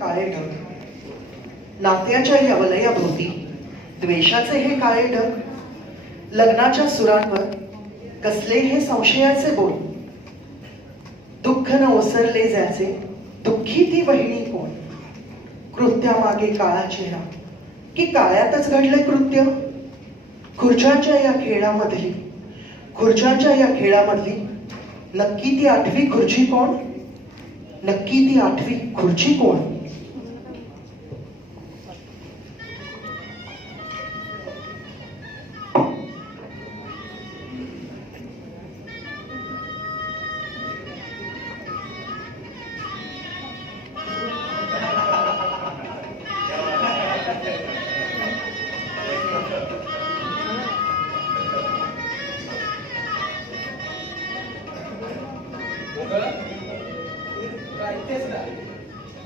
काळे ढग, नात्याच्या या वलयाभोवती द्वेषाचे हे काळे ढग, लग्नाच्या सुरांवर कसले हे संशयाचे बोल, दुःख न ओसरले ज्याचे दुःखी ती बहिणी कोण, कृत्यामागे काळा चेहरा की काळ्यातच घडले कृत्य, खुर्च्यांच्या या खेळामधली नक्की ती आठवी खुर्ची कोण, नक्की ती आठवी खुर्ची कोण.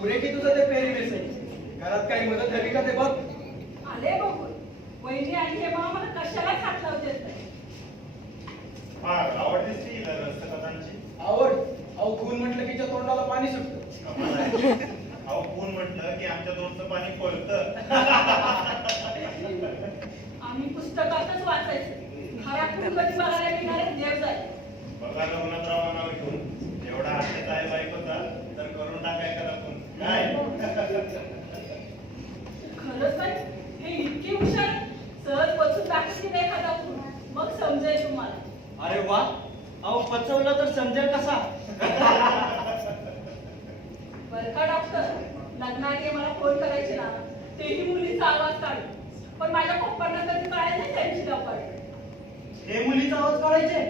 पुढे की तुझं ते पेरी मिसळी घरात काही मदत हवी का ते बघ. आले बघून वहिनी आणि हे मामा मला कशाला खात लावते. आवड दिसली रसकथांची. आवड अहो खून म्हटलं की तोंडाला पाणी सुटतं. अहो खून म्हटलं की आमच्या तोंडचं पाणी पळतं. आम्ही पुस्तकातच वाचायचं. खरा खून कधी बघायला येणारे देव जाईल. बघा लग्नात नाव घेऊन एवढा आठवत आहे बायकोचा तर करून टाकाय करा खून काय. खरंच नाही हे इतकी हुशार सहज पचून टाकतील एखादा खून मग समजेल तुम्हाला. अरे वा, अहो पचवलं तर समजेल कसा. बरं का डॉक्टर, लग्नाने मला फोन करायचे ना तेही मुलीचा आवाज काढू, पण माझ्या पप्पांना कधी कळायला नाही त्यांची लवकर. हे मुलीचा आवाज काढायचे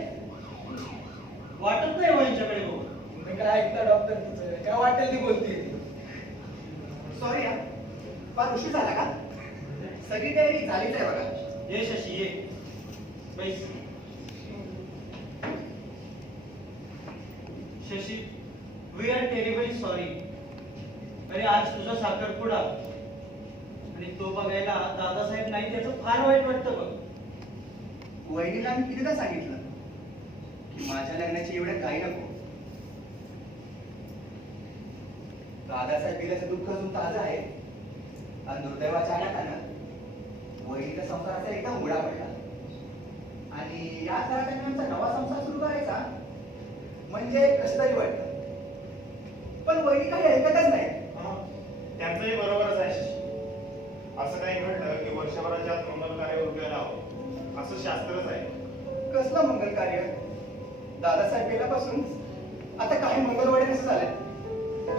वाटत नाही वयांच्याकडे बघून. तुम्ही काय ऐकता डॉक्टर, तिचं काय वाटेल ती बोलते. सॉरी यार, फार उशीर झाला का? सगळी तयारी झालीच आहे बघा. ये शशी ये बैस. Shashi, we are terribly sorry. अरे आज तुझा साखरपुडा आणि तो बघायला दादासाहेब नाही, त्याचं फार वाईट वाटतं बघ. वहिनीला मी कितीदा सांगितलं की माझ्या लग्नाची एवढ्या काही नको. दादासाहेब गेल्याचं दुःख अजून ताजं आहे आणि दुर्दैवाच्या नात्यानं वहिनीचा संसाराचा एकदम उघडा पडला आणि या घरात आमचा नवा संसार सुरू करायचा म्हणजे कसं तरी वाटतं. पण वहिनी काही ऐकतच नाही. त्यांचंही बरोबरच आहे. असं काही घडलं की वर्षभराच्या आत मंगल कार्य उरकायला हवं असं शास्त्रच आहे. कसलं मंगल कार्य? दादासाहेब गेल्यापासून आता काही मंगलवाडी कसं झालंय.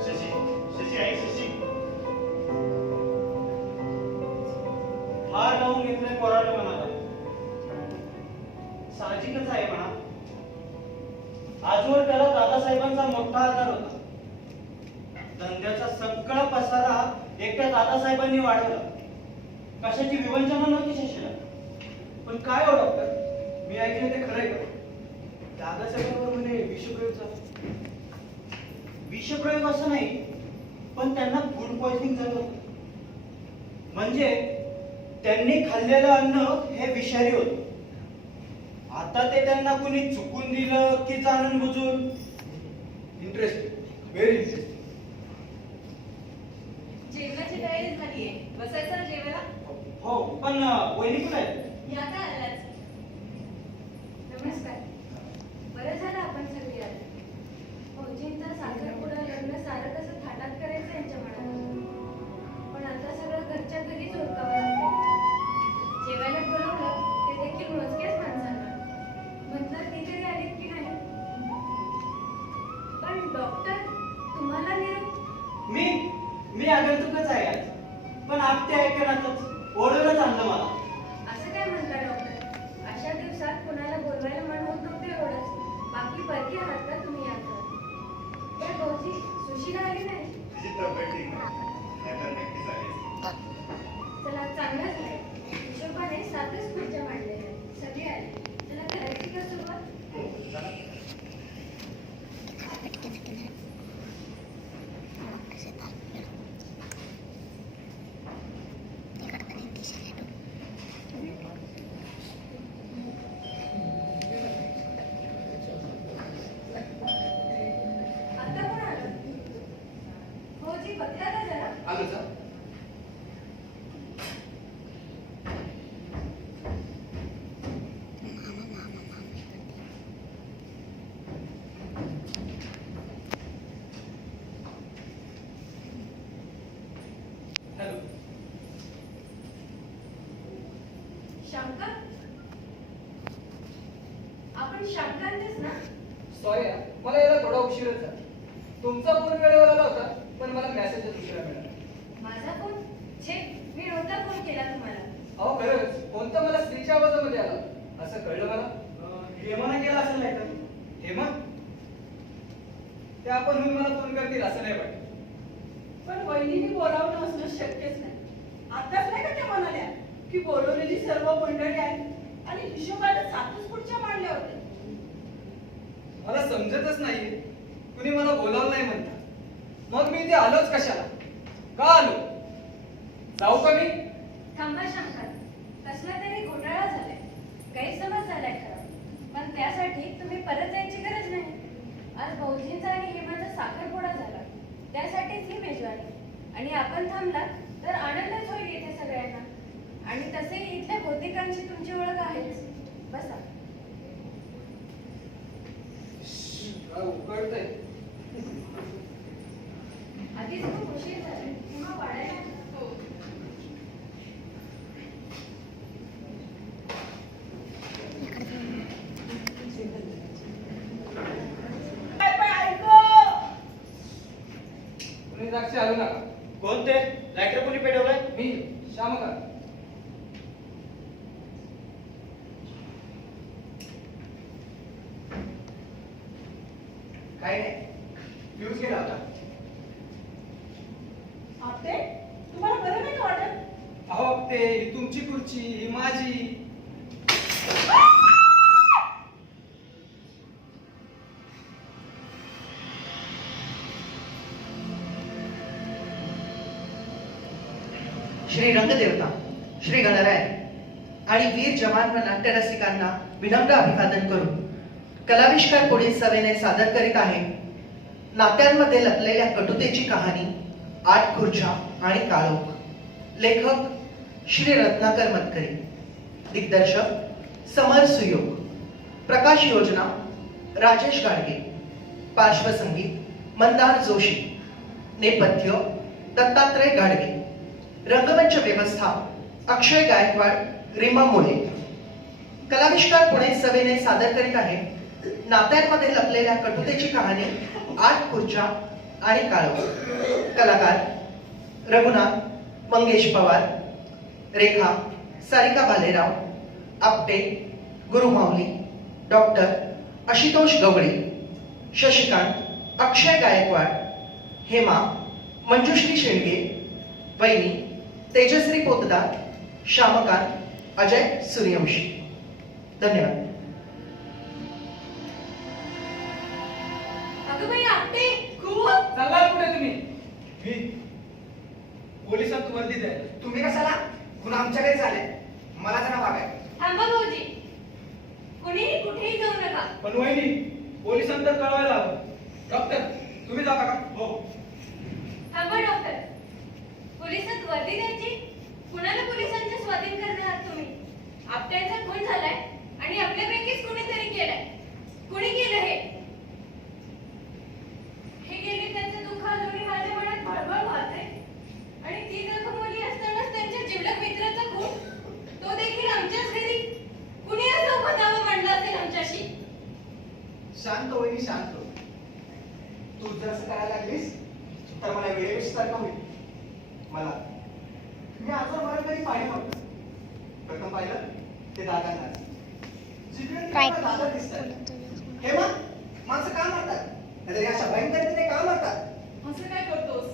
शशी शशी आहे शशी. फार लावून घेतलंय पोराला मनाला. साहजिकच आहे म्हणा. आजवर त्याला दादासाहेबांचा मोठा आधार होता. धंद्याचा सगळा पसारा एकट्या दादासाहेबांनी वाढवला. कशाची विवंचना नव्हती शशीला. पण काय हो डॉक्टर, मी ऐकले ते खरंय का? दादासाहेबांवर म्हणे विषप्रयोगचा. विषप्रयोग असं नाही, पण त्यांना फूड पॉइझनिंग झालं होतं. म्हणजे त्यांनी खाल्लेलं अन्न हे विषारी होतं. आता ते त्यांना कुणी चुकून दिलं की जाणून बुजून. Interesting, very interesting. जेवणाची तयारी झालीये, बसायचं ना जेवायला? हो, पण वहिनी कुठे आहे? या का आलाच? नमस्कार. बरं झालं आपण सगळी आले. फौजींचा साखरपुडा लग्न सारं कसं थाटात करायचं यांच्या मनात. पण आता सगळं घरच्या घरीच उरकावं लागतंय. जेवायला बोलवलं ते देखील मोजक्याच माणसांना. म्हटलं ती तरी आलीत की नाही. पण डॉक्टर, तुम्हाला निरोप? मी आगंतुकच आहे आज. पण आपते ऐकण्यातच ओढूनच आणलं मला. असं काय म्हणता डॉक्टर? अशा दिवसात कुणाला बोलवायला मन होत नव्हतं एवढंच. बाकी परकी आहात का तुम्ही या घरात? त्या भाऊजी सुशीला आली नाही? तिची तब्येत ठीक नाही, नाहीतर नक्कीच आली असती. चला चांगलं झालंय. हिशोबाने 7च खुर्च्या मांडलेल्या आहेत. सगळे आले. चला करायची का सुरुवात? हो, चला. आता कोण आलं? भाऊजी बघा हॅलो. शंका आपण शंकांतेच ना? सॉरी मला यायला थोडा उशीरच झाला. तुमचा फोन वेळेवर आला होता पण मला मेसेजच उशिरा मिळाला. माझा फोन? छे, मी नव्हता फोन केला तुम्हाला. अहो खरंच फोन तर मला स्त्रीच्या आवाजामध्ये आला, असं कळलं मला. हेमाने केला असेल नाही तर. हेमा ते आपण म्हणून मला फोन करतील असं नाही वाटत. पण वहिनीने बोलावणं असणं शक्यच नाही. आताच नाही का त्या म्हणाल्या की बोलवलेली सर्व मंडळी आहे आणि हिशोबाने सातच पुढच्या मांडल्या होत्या. मला समजतच नाहीये कुणी मला बोलावलं नाही म्हणता. मग मी इथे आलोच कशाला? का आलो? जाऊ का मी? थांबा शंकर, कसला तरी घोटाळा झालाय, गैरसमज झालाय खरं, पण त्यासाठी तुम्ही परत जायची गरज नाही. आज भाऊजींचा आणि हेमाचा साखरपुडा झाला, त्यासाठीच ही मेजवानी. आणि आपण थांबला तर आनंदच होईल इथे सगळ्यांना. आणि तसे इथल्या भौतिकांची तुमची ओळख आहेच. बसा. उकडतंय. आधीच खूप उशीर झाला, हेमा वाढायला. हो. कुणी द्राक्षे आलो नका. कोण ते? लायटर कोणी पेटवलंय? मी श्यामका. काही नाही, फ्यूज गेला होता. आपटे तुम्हाला बरं नाही का वाटत? अहो ते ही तुमची खुर्ची ही माझी. श्री रंगदेवता, श्री गणराय आणि वीर जवान व नाट्यरसिकांना विनम्र अभिवादन करून कलाविष्कार पुढील सभेने सादर करीत आहे नात्यांमध्ये लपलेल्या कटुतेची कहाणी, 8 खुर्च्या आणि काळोख. लेखक श्री रत्नाकर मतकरी, दिग्दर्शक समर सुयोग, प्रकाश योजना राजेश गाडगे, पार्श्वसंगीत मंदार जोशी, नेपथ्य दत्तात्रय गाडगे, रंगमंच व्यवस्था अक्षय गायकवाड, रीमा मोले. कलाविष्कार पुणे सभेने सादर करीत आहे नात्यांमध्ये लपलेल्या कटुतेची कहाणी, 8 खुर्च्या आणि काळोख. कलाकार रघुनाथ मंगेश पवार, रेखा सारिका भालेराव, आपटे गुरुमाऊली, डॉक्टर आशुतोष गवळी, शशिकांत अक्षय गायकवाड, हेमा मंजुश्री शेळगे, वैनी तेजश्री पोतदार, श्यामकांत अजय सूर्यवंशी. धन्यवाद. अगं बाई आपटे खूप चालला कुठे तुम्ही? मी पोलिसात वर्दीत आहे. तुम्ही कशाला? कुणा आमच्याकडे झाले, मला जरा वागाय. थांबा भाऊजी, कुणीही कुठेही जाऊ नका. पण वहिनी, पोलिसांना तर कळवायला हवं. डॉक्टर तुम्ही जाता का? हो. थांबा डॉक्टर, पोलिसात वर्दी द्यायची? कुणाला पोलिसांचे स्वाधीन करणार तुम्ही? आपट्यांचा खून झालाय आणि आपल्यापैकीच कुणीतरी केलाय. कुणी केलं हे? हे गेले त्यांचं दुःख अजूनही माझ्या मनात भळभळ वाहतंय. आणि ती जखम मुली असतानाच त्यांच्या जिवलग मित्राचा खून, तो देखील आमच्याच घरी. कुणी असं उभं दावा मांडला असेल आमच्याशी? शांत वहिनी शांत. तू जर असं करायला लागलीस तर मला वेळेविषयी सारखं होईल. मला मी आजवर मला कधी पाहिलं नव्हतं. प्रथम पाहिलं ते दादांना. जिकडे दादा दिसतात. हे मग माणसं का मारतात? नाहीतर अशा भयंकर रीतीने का मारतात? असं काय करतोस?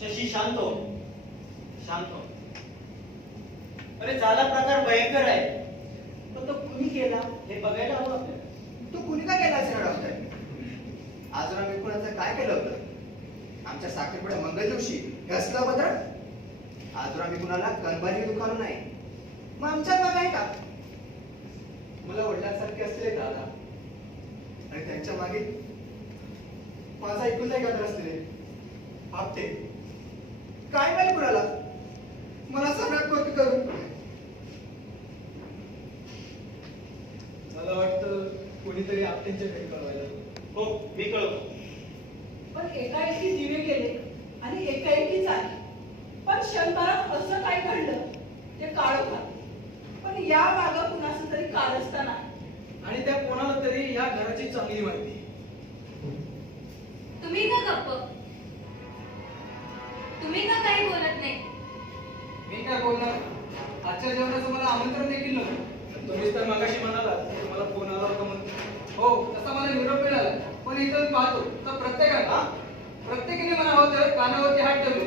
शशी शांत हो, शांत हो. अरे झाला प्रकार भयंकर आहे, पण तो कुणी केला हे बघायला हवं आपल्याला. तू कुणी का केला असेल डॉक्टर? आजवर आम्ही कुणाचं काय केलं होतं? आमच्या साखरपुड्या मंगल दिवशी हे असलं पत्र? आजवर आम्ही कुणाला कणबारी दुखावलं नाही. मग आमच्यात बघ आहे का? मला वडिलांसारखे असलेले दादा आणि त्यांच्या मागे माझा ऐकून एकत्र असलेले आपटे. काय नाही कुणाला मला सगळ्यात कोण करू. मला वाटतं कोणीतरी आपट्यांच्या घरी कळवायला हवं. हो, मी कळवतो. पण एकाएकी दिवे गेले आणि एकाएकीच आले. प्रकारची चांगली माहिती. तुम्ही का गप्प? तुम्ही का काही बोलत नाही? मी काय बोलणार? आजच्या जेवणाचं मला आमंत्रण देखील नव्हतं. तुम्हीच तर मगाशी म्हणाला तुम्हाला फोन आला होता म्हणून. हो, तसा मला निरोप मिळाला. पण इथं मी पाहतो तर प्रत्येकाने मला होतं कानावरती हात ठेवले.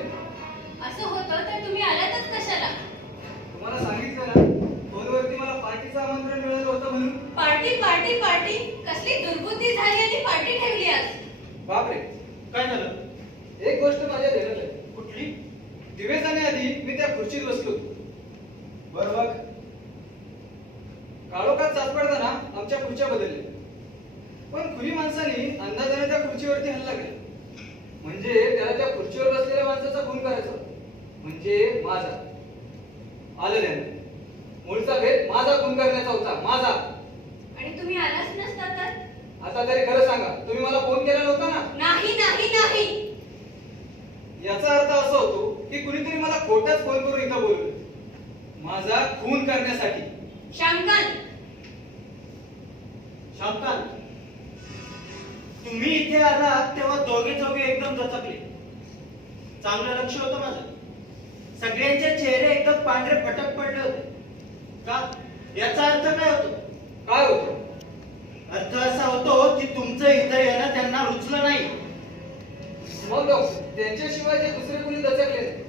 असं होतं तर तुम्ही आलातच कशाला? तुम्हाला सांगितलं ना, फोनवरती मला पार्टीचं आमंत्रण मिळालं होतं म्हणून. पार्टी पार्टी पार्टी कसली दुर्बुद्धी झाली आणि पार्टी ठेवली आज. बापरे, काय झालं? एक गोष्ट माझ्या ध्यानात आहे. कुठली? दिवे जाण्याआधी मी त्या खुर्चीत बसलो होतो. बरं बघ. काळोखात सापडताना आमच्या खुर्च्या बदलल्या. पण खुरी माणसाने अंदाजाने त्या खुर्चीवरती हल्ला केला. म्हणजे त्याला त्या खुर्चीवर बसलेल्या माणसाचा खून करायचा होता. म्हणजे माझा. आलं ध्यानात. मूळचा भेद माझा खून करण्याचा होता. माझा. आणि तुम्ही आलाच नसता तर? आता तरी खरं सांगा, तुम्ही मला फोन केला नव्हता ना? नाही नाही नाही. याचा अर्थ असा होतो की कुणीतरी मला खोटाच फोन करून इथं बोलवलं. माझा खून करण्यासाठी. शामकांत, शामकांत, तुम्ही इथे आलात तेव्हा दोघे एकदम दचकले. चांगलं लक्ष होतं माझं. सगळ्यांचे चेहरे एकदम पांढरे फटक पडले होते. का? याचा अर्थ काय होतो? काय होतं? अर्थ असा होतो की तुमचं इथं येणं त्यांना रुचलं नाही. मग त्यांच्याशिवाय जे दुसरे कुणी दचकले नाही,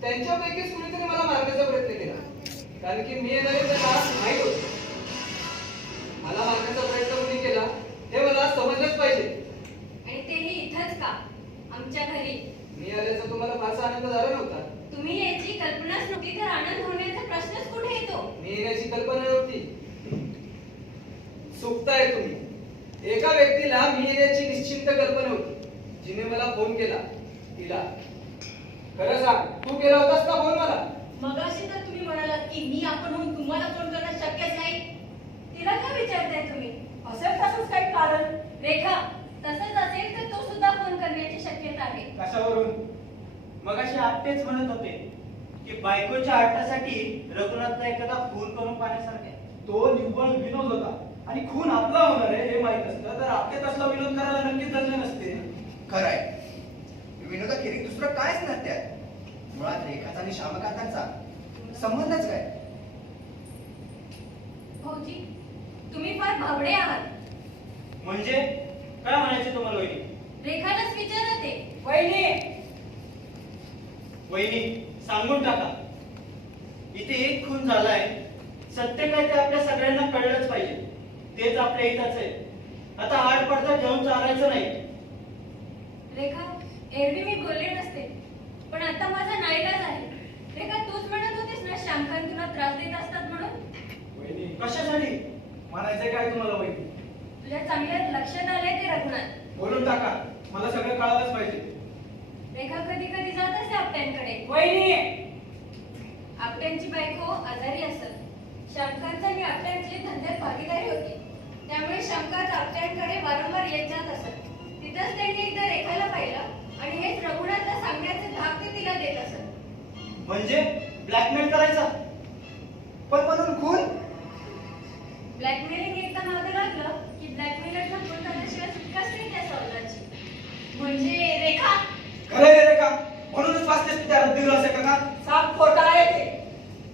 त्यांच्यापैकीच कुणीतरी मला मारण्याचा प्रयत्न केला. कारण की मी येणारे त्यांना माहीत होते. मला मारण्याचा प्रयत्न कुणी केला हे मला समजलंच पाहिजे. आणि तेही इथंच का? आमच्या घरी. मी आल्याचा तुम्हाला फारसा आनंद झाला नव्हता. तुम्ही याची कल्पनाच नव्हती तर आनंद होण्याचा प्रश्नच कुठे येतो? मी येण्याची कल्पना नव्हती. चुकताय तुम्ही. एका व्यक्तीला मी येण्याची निश्चिंत कल्पना होती, जिने मला फोन केला. तिला. खरं सांग, तू केला होतास का फोन मला? मगाशी तर तुम्ही म्हणालात की मी आपण होऊन तुम्हाला फोन करणं शक्यच नाही. तिला का विचारताय तुम्ही? असेल तसंच काही कारण. रेखा, तसंच असेल तर तो सुद्धा फोन करण्याची शक्यता आहे. कशावरून? मगाशी आपतेच म्हणत होते की बायकोच्या हट्टासाठी रघुनाथला एखादा खून करून पाहण्यासारखं आहे. तो निव्वळ विनोद होता आणि खून आपला होणार आहे हे माहित असतं तर आपले तसला विनोद करायला नक्कीच धरले नसते. खरंय. विनोदाखेरीज दुसरं कायच नाही त्यात. मुळात रेखाचा आणि श्यामकांतांचा संबंधच काय? भाऊजी, तुम्ही फार भाबडे आहात. म्हणजे काय म्हणायचे तुम्हाला वहिनी? रेखालाच विचारत आहे. वहिनी, वहिनी, सांगून टाका. इथे एक खून झालाय. सत्य काय ते आपल्या सगळ्यांना कळलंच पाहिजे. तेच आपल्या हिताच आहे. आता आड पडदा घेऊन चालायचं नाही. रेखा, एरवी मी बोलले नसते, पण आता माझा नाईलाज आहे. रेखा, तूच म्हणत होतीस ना श्यामकांत तुला त्रास देत असतात म्हणून. वहिनी, कशासाठी? म्हणायचंय काय तुम्हाला वहिनी? तुझ्या चांगल्या लक्षात आलंय ते रघुनाथ. बोलून टाका. मला सगळं कळालंच पाहिजे. रेखा कधी कधी जात असते आपट्यांकडे. वहिनी, आपट्यांची बायको आजारी असत. श्यामकांत आणि आपट्यांची धंद्यात भागीदारी होती. त्यामुळे श्यामकांत आपट्यांकडे वारंवार येत जात असत. तिथंच त्यांनी एकदा रेखाला पाहिलं आणि हेच रघुनाथला सांगण्याचे धाक ते तिला देत असत. म्हणजे ब्लॅकमेल करायचा? पण म्हणून खून? ब्लॅकमेलिंग एकदा मागे लागलं की ब्लॅकमेलरला फोन करण्याशिवाय सुटकाच नाही त्या सौदाची. म्हणजे रेखा, खरं आहे रेखा. म्हणूनच वाचतेस तू त्या रद्दीवर असे का? साप खोटा आहे ते.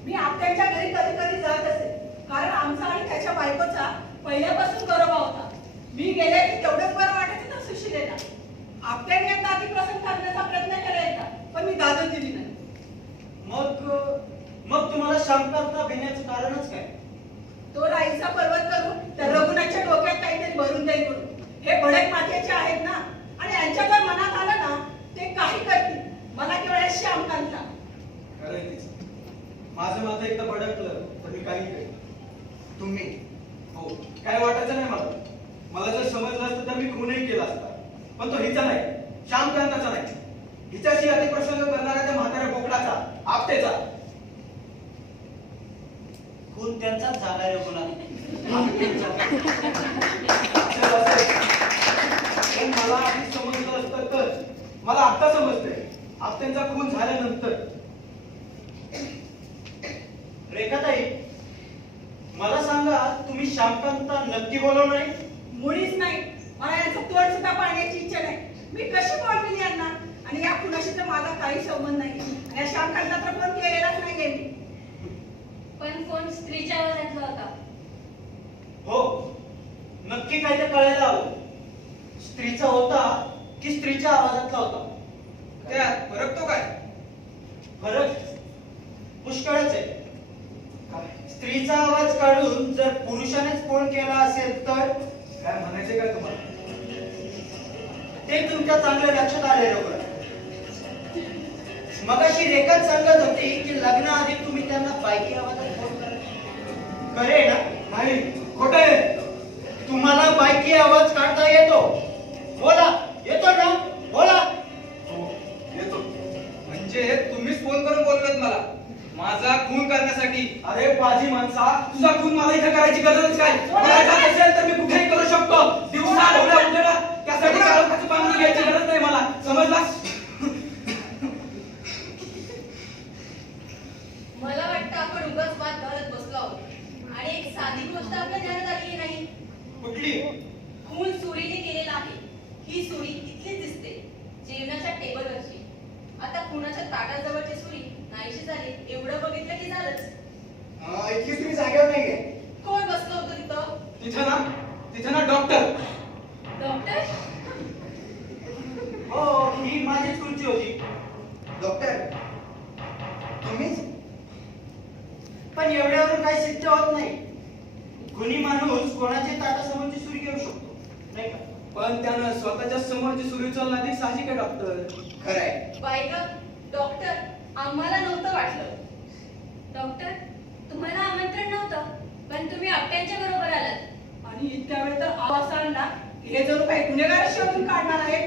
मी आपट्यांच्या घरी कधी कधी जात असे, कारण आमचा आणि त्याच्या बायकोचा पहिल्यापासून गरोबा होता. मी गेले की तेवढंच बरं वाटायचं त्या सुशिलेला. आपट्यांनी एकदा अतिप्रसंग करण्याचा प्रयत्न केला एकदा, पण मी दाद दिली नाही. मग तुम्हाला शामकांतला भेटण्याचं कारणच काय? तो राईचा पर्वत करून त्या रघुनाथच्या डोक्यात काहीतरी भरून देईल म्हणून. हे भडक माथ्याचे आहेत ना, आणि यांच्या जर मनात आलं ना ते काही करतील. मला केवळ श्यामकांतला. खरं आहे तिचं. माझं मात्र एकदा भडकलं तर मी काही करेन. तुम्ही? हो, काय वाटायचं नाही मला. मला जर समजलं असतं तर मी खूनही केला असता. पण तो हिचा नाही, श्यामकांताचा नाही. हिच्याशी अतिप्रसंग करणाऱ्या त्या म्हाताऱ्या बोकडाचा, आपटेचा. खून त्यांचाच झाला रघुनाथ. पण मला आधी समजलं असतं तर. मला आता समजतंय. आपट्यांचा खून झाल्यानंतर. रेखाताई, मला सांगा, तुम्ही श्यामकांतला नक्की बोलवलं नाही? मुळीच नाही. मला यांचं तोंड सुद्धा पाहण्याची इच्छा नाही. मी कशी बोलते यांना? आणि या कुणाशी तर माझा काही संबंध नाही. आणि या श्यामकांतला तर फोन केलेलाच नाहीये मी. पण फोन स्त्रीच्या आवाजातला होता. हो, नक्की काय ते कळायला हवं. स्त्रीचा होता की स्त्रीच्या आवाजातला होता? त्यात फरक तो काय? फरक पुष्कळच आहे. स्त्रीचा आवाज काढून जर पुरुषानेच फोन केला असेल तर काय म्हणायचे काय तुम्हाला? ते तुमच्या चांगल्या लक्षात आले बघा. मगाशी रेखाच सांगत होती की लग्नाआधी तुम्ही त्यांना बायकी आवाजात फोन करा. खरे ना? नाही, खोटं आहे. तुम्हाला बायकी आवाज काढता येतो? बोला, येतो ना? बोला. हो, येतो. म्हणजे तुम्हीच फोन करून बोलवत मला माझा खून करण्यासाठी? अरे बाजी माणसा, तुझा खून मला इथे करायची गरजच काय? करायचा असेल तर मी कुठेही करू शकतो. दिवसा ढवळ्या उजेडा त्यासाठी काळोखाची बांधून घ्यायची गरज नाही मला. समजलास? मला वाटतं आपण उगाच वाद घालत बसलो आहोत. आणि एक साधी गोष्ट आपल्या ध्यानात आली नाही. कुठली? खून सुरीने केलेला आहे. ही सुरी इथलीच दिसते, जेवणाच्या टेबलवरची. आता खुनाच्या ताटाजवळची सुरी नाहीशी झाली एवढं बघितलं की झालंच. इतकी स्त्री जागेवर नाहीये. कोण बसलं होतं तिथं? तिथं ना डॉक्टर. डॉक्टर? हो, ही माझीच खुर्ची होती. डॉक्टर, तुम्हीच? पण एवढ्यावरून काही सिद्ध होत नाही. कुणी माणूस कोणाच्या ताटासमोरची सुरी घेऊ शकतो, नाही का? पण त्यानं स्वतःच्या समोरची सुरी उचलण्याची साहजिक आहे डॉक्टर. खरंय. बाई ग, डॉक्टर, आम्हाला नव्हतं वाटलं. डॉक्टर, तुम्हाला आमंत्रण नव्हतं, पण तुम्ही आपट्यांच्या बरोबर आलात. आणि इतक्या वेळ तर आवाज आणला की हे जणू काही गुन्हेगार शोधून काढणार आहेत.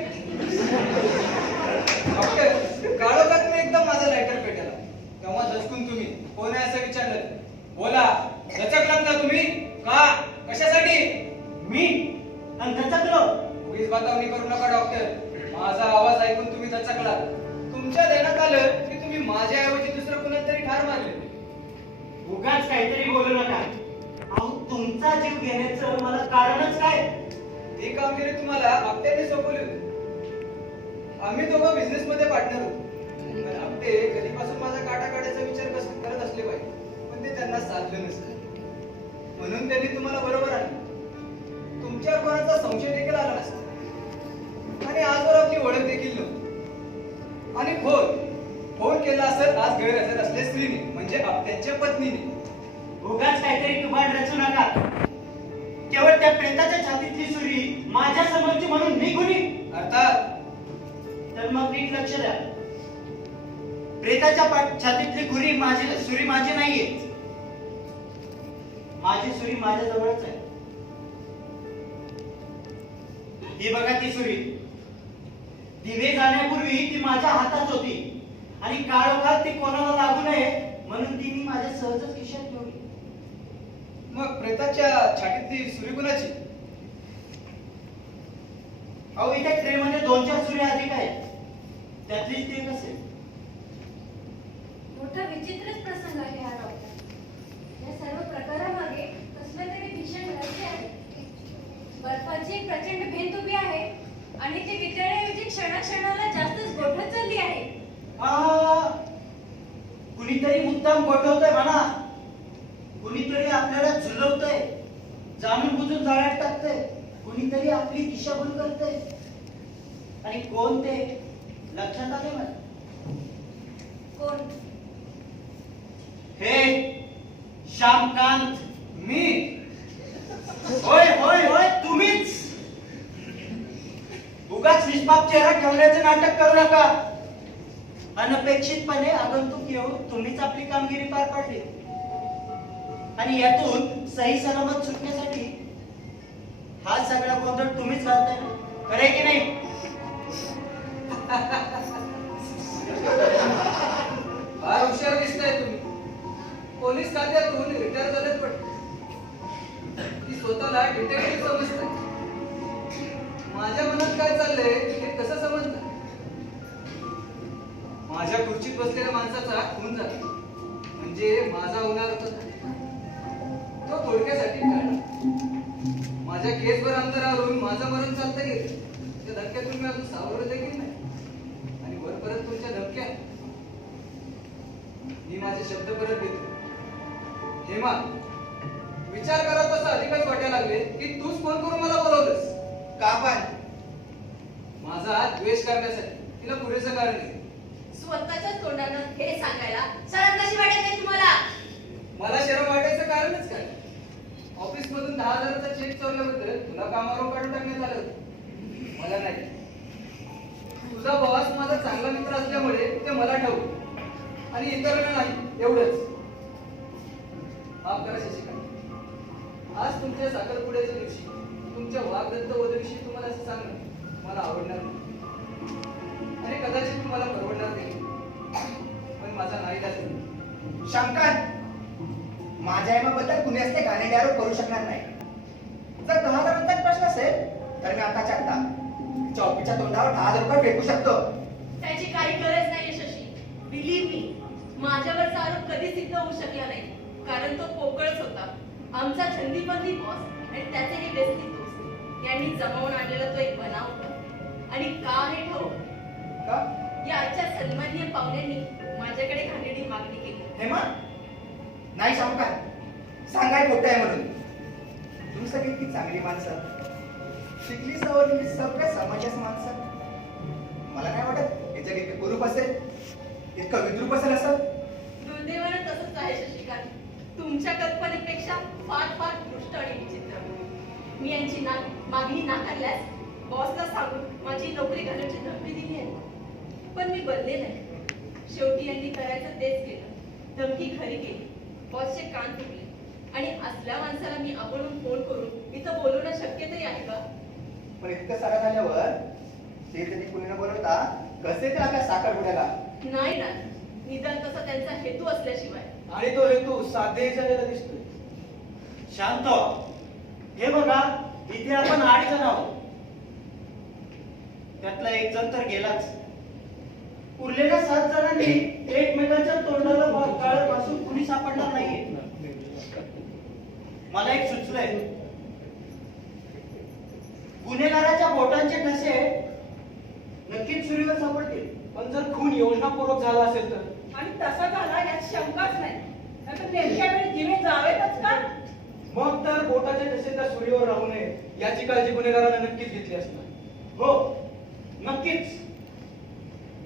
डॉक्टर, काळोखात मी एकदम माझा लायटर पेटला. तेव्हा दचकून तुम्ही कोण आहे असं विचारलं. बोला, दचकलात ना तुम्ही? का? कशासाठी? मी आणि दचकलो? उगीच बतावणी करू नका डॉक्टर. माझा आवाज ऐकून तुम्ही दचकलात. तुमच्या ध्यानात आलं की तुम्ही माझ्याऐवजी दुसरं कुणाला तरी ठार मारले. उगाच काहीतरी बोलू नका. अहो, तुमचा जीव घेण्याचं मला कारणच काय? ही कामगिरी तुम्हाला आपट्याने सोपवली होती. आम्ही दोघं बिझनेस मध्ये पार्टनर होतो. पण आपटे कधीपासून माझा काटा काढायचा विचार करत असले पाहिजे, पण ते त्यांना साधलं नसतं. म्हणून त्यांनी तुम्हाला बरोबर आणलं. तुमच्यावर कोणाचा संशय देखील आला नसता आणि आजवर आपली ओळख देखील नव्हती. आणि फोन केला असेल आज गैरहजर असल्या स्त्रीने, म्हणजे आपट्यांच्या पत्नीने. उगाच काहीतरी कुभाड रचू नका. केवळ त्या प्रेताच्या छातीतली सुरी माझ्या समोरची म्हणून मी गुन्हे? अर्थात. तर मग नीट लक्ष द्या. प्रेताच्या छातीतली सुरी माझी नाहीये. माझी सुरी माझ्या जवळच आहे. ही बघा ती सुरी. दिवे जाण्यापूर्वी ती माझ्या हातात होती आणि काळोखात ती कोणाला लागू नये म्हणून ती मी माझ्या सहजच खिशात ठेवली. मग प्रेताच्या छातीतली सुरी कुणाची? अहो, इथे ट्रे मध्ये 2-4 सुऱ्या अधिक आहेत. त्यातलीच ती असेल. मोठा विचित्रच प्रसंग आहे हा डॉक्टर. या सर्व प्रकारामागे कसलं तरी भीषण रहस्य आहे. बर्फाची एक प्रचंड भिंत उभी आहे आणि ती वितळण्याऐवजी क्षणाक्षणाला जास्तच गोठत चालली आहे. कुणीतरी मुद्दाम गोठवतंय म्हणा. कुणीतरी आपल्याला झुलवतंय, जाणून बुजून जाळ्यात टाकतंय. कुणीतरी आपली दिशाभूल करतंय. आणि कोण ते लक्षात आले मला? कोण? हे श्यामकांत. मी? होय होय होय, तुम्हीच. उगाच निष्पाप चेहरा ठेवण्याचे नाटक करू नका. अनपेक्षितपणे आगंतुक येऊन तुम्हीच आपली कामगिरी पार पाडली आणि यातून सही सलामत सुटण्यासाठी हा सगळा गोंधळ तुम्हीच घालताय ना? खरे की नाही? फार हुशार दिसताय तुम्ही. पोलीस खात्यातून रिटायर झालेत पण ती स्वतःला डिटेक्टिव्ह समजतात. माझ्या मनात काय चाललंय हे कसं समजतं? माझ्या खुर्चीत बसलेल्या माणसाचा खून झाला म्हणजे माझा होणार होता तो थोडक्यासाठी टाळला. माझ्या केसभर अंतरावरून माझं मरण चालतं गेलं. त्या धक्क्यातून मी अजून सावरलं देखील नाही. आणि वर परत तुमच्या धमक्या. मी माझे शब्द परत देतो. हेमा, विचार करत तसं अधिकच वाटायला लागले की तूच फोन करून मला बोलवलंस. का पण माझा द्वेष करण्यासाठी. तिला पुरेसं कारण आहे. स्वतःच्याच तोंडानं हे सांगायला शरम कशी वाटत नाही तुम्हाला? मला शरम वाटायचं कारणच काय? ऑफिस मधून 10,000चा चेक चोरल्याबद्दल तुला कामावरून काढून टाकण्यात आलं होतं. मला नाही. तुझा बॉस माझा चांगला मित्र असल्यामुळे ते मला ठाऊक आणि इतरांना नाही, एवढंच. माफ करा शशिकांत. आज तुमच्या साखरपुड्याच्या दिवशी तुमच्या वाग्दत्त वधूविषयी तुम्हाला असं सांगणं मला आवडणार नाही आणि कदाचित तुम्हाला परवडणार नाही. पण माझा नाही झाला. शंकर, माझ्या हेमाबद्दल कुणी असते घाणेरडे आरोप करू शकणार नाही. जर 10,000 प्रश्न असेल तर मी आताच्या आता चौकीच्या तोंडावर 10,000 रुपये फेकू शकतो. त्याची काही गरज नाही शशी. बिलीव्ह मी, माझ्यावरचा आरोप कधी सिद्ध होऊ शकला नाही, कारण तो पोकळच होता. आमचा छंदीबंदी बॉस आणि त्याचे हे बेस्ती दोस्त यांनी जमावून आणलेला तो एक बनाव होता. आणि का हे ठाऊक? का? या आजच्या सन्माननीय पाहुण्यांनी माझ्याकडे घाणेरडी मागणी केली. हेमा, नाही शंकर, सांगाय खोटं आहे म्हणून. तुम्ही सगळी इतकी चांगली माणसं, शिकली सवरलेली सगळ्या समाजाची माणसं. मला काय वाटत हे जग इतकं कुरूप असेल, इतकं विद्रूप असेल असं. दुर्दैवानं तसंच आहे शशिकांत. तुमच्या कल्पनेपेक्षा फार फार दृष्ट आणि विचित्र. मी यांची मागणी नाकारल्यास बॉसला सांगून माझी नोकरी घालवण्याची धमकी दिली आहे. पण मी बनले नाही. शेवटी यांनी करायचं तेच केलं. धमकी खरी केली. बॉसचे कान फुटले. आणि असल्या माणसाला मी आपण फोन करून इथं बोलवणं शक्य तरी आहे का? पण इतकं सारं झाल्यावर ते तरी कुणी न बोलवता कसे ते आपल्या साखरपुड्याला? नाही ना, निदान तसा त्यांचा हेतू असल्याशिवाय. आणि तो हेतू साध्य झालेला दिसतोय. शांत व्हा. हे बघा, इथे आपण 8 जण आहोत. त्यातला एक जण तर गेलाच. उरलेल्या 7 जणांनी एकमेकांच्या तोंडाला काळ पासून कुणी सापडणार नाहीये. मला एक सुचलंय. गुन्हेगाराच्या बोटांचे ठसे नक्कीच सुरीवर सापडतील. पण जर खून योजनापूर्वक झाला असेल तर? आणि तसा झाला यात शंकाच नाही. नाहीतर नेमक्या वेळी दिवे जावेतच का? मग तर बोटाचे ठसे त्या सुरीवर राहू नये याची काळजी गुन्हेगारानं नक्कीच घेतली असणार. हो, नक्कीच.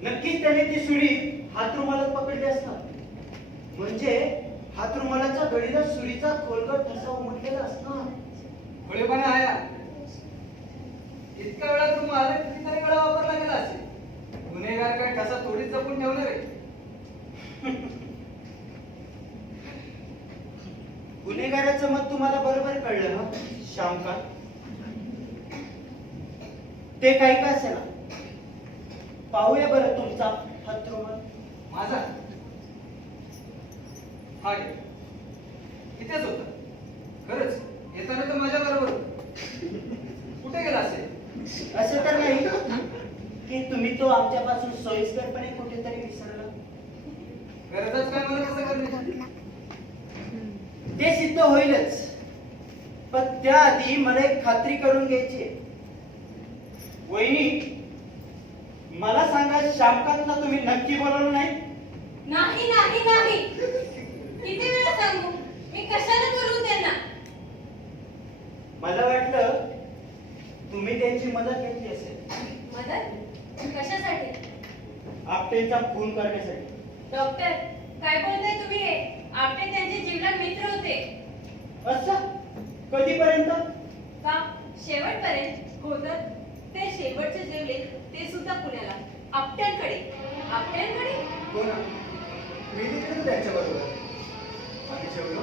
नक्कीच त्याने ती सुरी हातरुमालात पकडली असणार. म्हणजे हातरुमालाच्या गडीला सुरीचा खोलगट ठसा उमटलेला असणार. खुळेपणा आया. इतक्या वेळा तुम्हाला कितीतरी वेळा वापरला गेला असेल. गुन्हेगार काय कसा थोडीच जपून ठेवणार आहे? गुन्हेगाराचं मत तुम्हाला बरोबर कळलं ना श्यामकांत? ते काही का असेना, पाहूया बरं तुमचा हातरुमाल. माझा हा घे. इथेच होता. खरंच येताना तर माझ्या बरोबर कुठे गेला असेल? असं तर नाही की तुम्ही तो आमच्यापासून सोयीस्करपणे कुठेतरी विसरला. गरजच काय मला कसं करण्याची? ते सिद्ध होईलच, पण त्याआधी मला एक खात्री करून घ्यायची आहे. वहिनी, मला सांगा, श्यामकांतला तुम्ही नक्की बोलवलं नाही? नाही नाही नाही, किती वेळा सांगू? मी कशाला करू त्यांना? मला वाटलं तुम्ही त्यांची मदत घेतली असेल. मदत कशासाठी? आपटेचा खून करण्यासाठी. डॉक्टर, काय बोलताय तुम्ही हे? आपटे त्यांचे जीवनात मित्र होते. असं कधीपर्यंत? का शेवटपर्यंत? हो तर ते शेवटचे जेवले ते सुद्धा पुण्याला, आपट्यांकडे. आपट्यांकडे? हो ना, मी देखील होतो त्यांच्याबरोबर. आम्ही जेवलो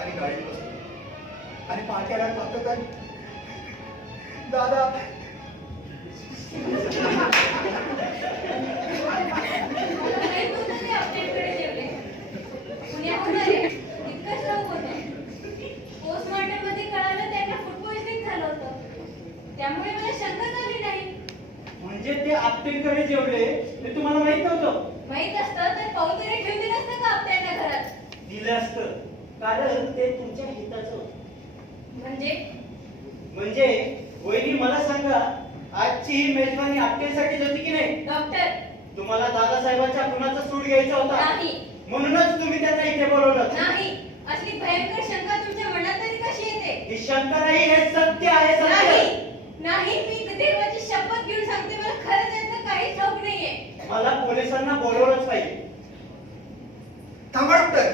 आणि गाडीत बसलो आणि पहाटे रात पाहतो तर दादा मला माहित होतं ते आपट्यांकडे जेवले. पुण्याहून आले. इतकंच ठाऊक होतं. पोस्टमॉर्टम मध्ये कळालं त्यांना फूड पॉइझनिंग झालं होतं. त्यामुळे मला शंकाच आली नाही. म्हणजे ते आपटेकडे जेवले ते तुम्हाला माहित नव्हतं? माहित असतं तर पाऊल तरी ठेवून दिलं असतं का आपट्यांना घरात? दिलं असतं, कारण ते तुमच्या हिताचं होतं. म्हणजे म्हणजे वहिनी मला सांगा, आजची ही मेजवानी आपल्यासाठीच होती की नाही? डॉक्टर तुम्हाला दादासाहेबांच्या खुनाचा सूड घ्यायचा होता, नाही म्हणूनच तुम्ही त्यांना इथे बोलवलं. नाही असली भयंकर शंका तुमच्या मनात तरी कशी येते? ही शंका नाही, हे सत्य आहे, सत्य. नाही नाही मी देवाची शपथ घेऊन सांगते, मला खरंच यातलं काहीच ठाऊक नाहीये. मला पोलिसांना बोलवलंच पाहिजे. थांबा डॉक्टर,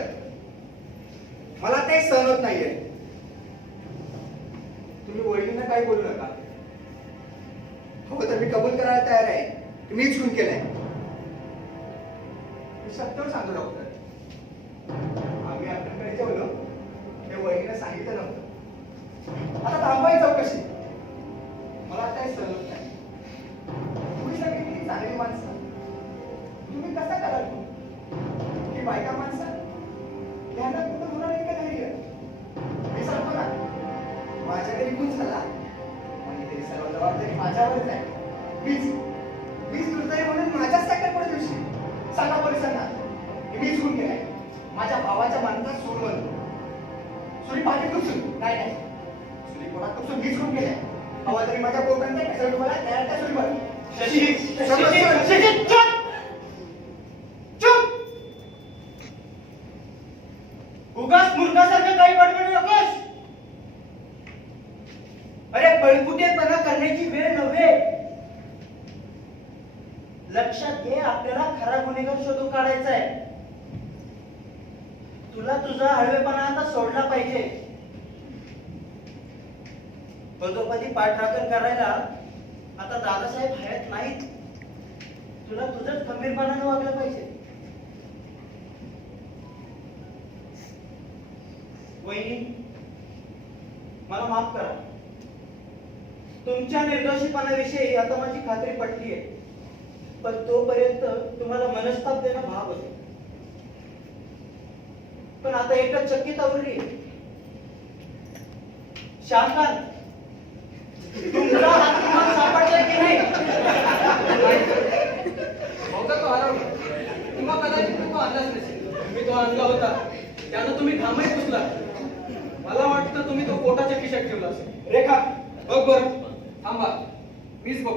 मला ते सहन होत नाहीये. तुम्ही वडिलांना काही बोलू नका. हो तर मी कबूल करायला तयार आहे की मीच खून केलाय. मी सत्यावर सांगतो डॉक्टर, आम्ही आपल्याकडे जेवलो हे वहिनीला सांगितलं नव्हतं. आता थांबायची चौकशी. मला काही सहन होत नाही. तुम्ही सगळी किती चांगली माणसं, तुम्ही कसा कराल की बायका माणसं त्यांना कुठं होणार आहे का नाही? मी सांगतो ना, माझ्या घरी खून झाला आणि तरी सर्व जबाबदारी माझ्यावरच आहे. मीच दुर्दैव म्हणून माझ्याच साखरपुड्या दिवशी सांगा पोलिसांना की मीच खून केलाय. माझ्या भावाच्या मानतात सूर म्हणून सुरी पाठी तुपसून नाही सुरी पोटात तुपसून मीच खून केलाय. हवा तरी माझ्या पोटांचा कशाला तुम्हाला तयार त्या सुरीवर उगाच मूर्खासारखं काही बडबडू नकोस. अरे पळकुटेपणा करण्याची वेळ नव्हे. लक्षात घे, आपल्याला खरा गुन्हेगार शोधून काढायचा आहे. तुला तुझा हळवेपणा आता सोडला पाहिजे. पदोपदी पाठराखण करायला आता दादासाहेब हयात नाहीत. तुला तुझंच खंबीरपणानं वागलं पाहिजे. वहिनी, मला माफ करा. तुमच्या निर्दोषीपणाविषयी आता माझी खात्री पटली आहे, पण तोपर्यंत तुम्हाला मनस्ताप देणं भाग होते. पण आता एकच चक्कीत आवरली. श्यामकांत, तुमचा हात तुम्हाला सापडला की नाही? बहुधा तो हरवला किंवा कदाचित तो आणलाच नसेल. तुम्ही तो आणला होता त्यानं तुम्ही घामही पुसला. मला वाटतं तुम्ही तो पोटाच्या खिशात ठेवला असेल. रेखा, बघ बरं. थांबा, मीच बघ.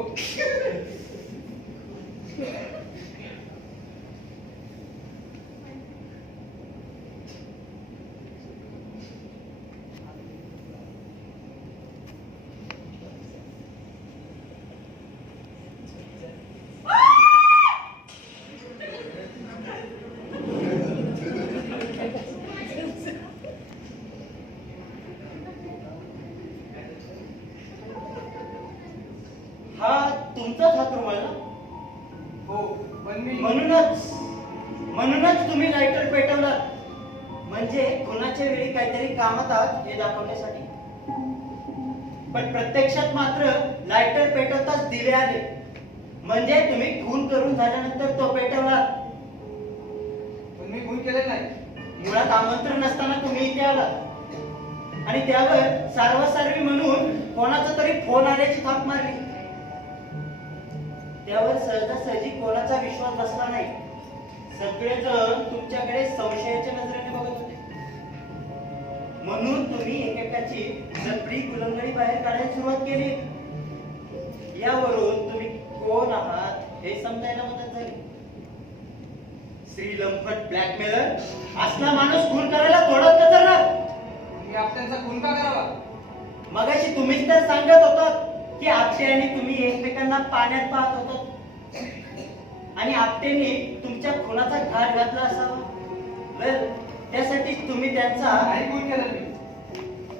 हा तुमचाच हात रुमाल ना? हो, पण मी म्हणूनच तुम्ही लायटर पेटवला, म्हणजे खुनाच्या वेळी काहीतरी कामात आहात हे दाखवण्यासाठी. पण प्रत्यक्षात मात्र लायटर पेटवताच दिवे आले, म्हणजे तुम्ही खून करून झाल्यानंतर तो पेटवला. पण मी खून केले नाही. मुळात आमंत्रण नसताना तुम्ही इथे आला आणि त्यावर सार्वसार्वी म्हणून कोणाचा तरी फोन आल्याची थाप मारली. त्यावर सहजासहजी कोणाचा विश्वास बसला नाही. सगळेजण तुमच्याकडे संशयाच्या नजरेने बघत होते. म्हणून तुम्ही एकेकाची जबरी गुलंगडी बाहेर काढायला सुरुवात केली. यावरून तुम्ही कोण आहात हे समजायला मदत झाली. श्रीलंफट ब्लॅकमेलर असला माणूस खून करायला थोडं कचरणार. मी आपट्यांचा खून का करावा? मगाशी तुम्हीच तर सांगत होतात की आपटे आणि तुम्ही एकमेकांना पाण्यात पाहत होतात आणि आपटेने तुमच्या खुनाचा घाट घातला असावा. वेल, त्यासाठी तुम्ही त्यांचा नाही खून केला मी.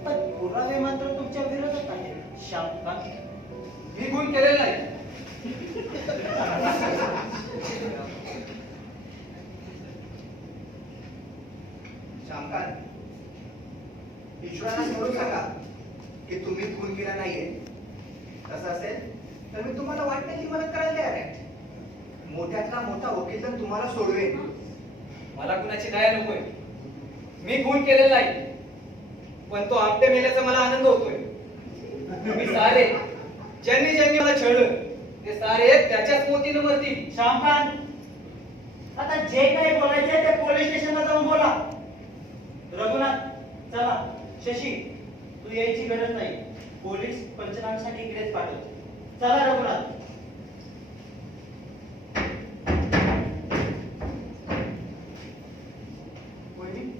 पण पुरावे मात्र तुमच्या विरोधात आहे. श्यामकांत, मी खून केलेला नाही. श्यामकांत, ईश्वराला समोरून सांगा की तुम्ही खून केला नाहीये. तसं असेल तर मी तुम्हाला वाटण्याची मदत करायला तयार आहे. मोठ्यातला मोठा वकील तर तुम्हाला सोडवेल. मला कुणाची दया नकोय. मी खून केलेला नाही, पण तो आपटे मेल्याचा मला आनंद होतोय. तुम्ही सारे ज्यांनी मला छळलं ते सारे त्याच्याच मोतीनं मरतील. श्यामकांत, आता जे काही बोलायचंय ते पोलीस स्टेशनला जाऊन बोला. रघुनाथ, चला. शशी, तू यायची गरज नाही. पोलीस पंचनाम्यासाठी इकडेच पाठवते. चला रघुनाथ. वहिनी,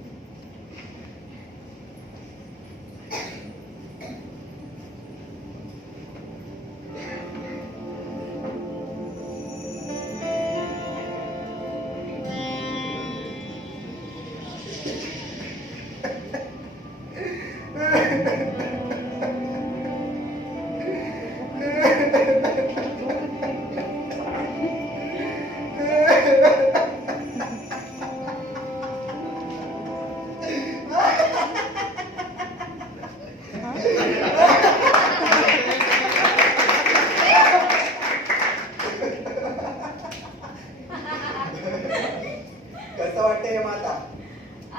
कसं वाटतंय रे माता?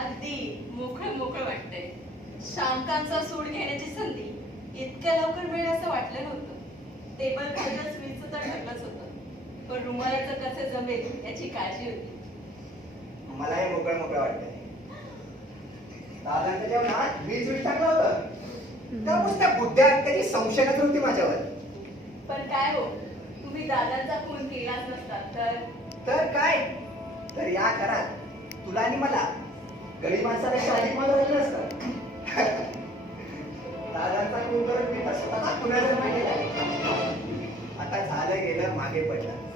अगदी मोकळं मोकळं वाटतंय. शामकांचा सूड घेण्याची संधी इतक्या लवकर मिळेल असं वाटलं नव्हतं. टेबल खालच्या स्वीटचं तर ठरलंच होतं, पण रुमालाचं कसं जमेल याची काळजी होती. मला हे मोकळं मोकळं वाटतंय. दादांच्या जेवणात वीज टाकलं होतं, त्यामुळे त्या बुद्ध्या त्याची संशयच होती माझ्यावर. पण काय हो, तुम्ही दादांचा खून केलाच नसतात तर काय, तर या घरात तुला आणि मला गरीब माणसाला शादी मध्ये राहिलं असतं. दादांचा खून करत मी तर स्वतःचा पुनर्जन्म केला. आता झालं गेलं मागे पडलं.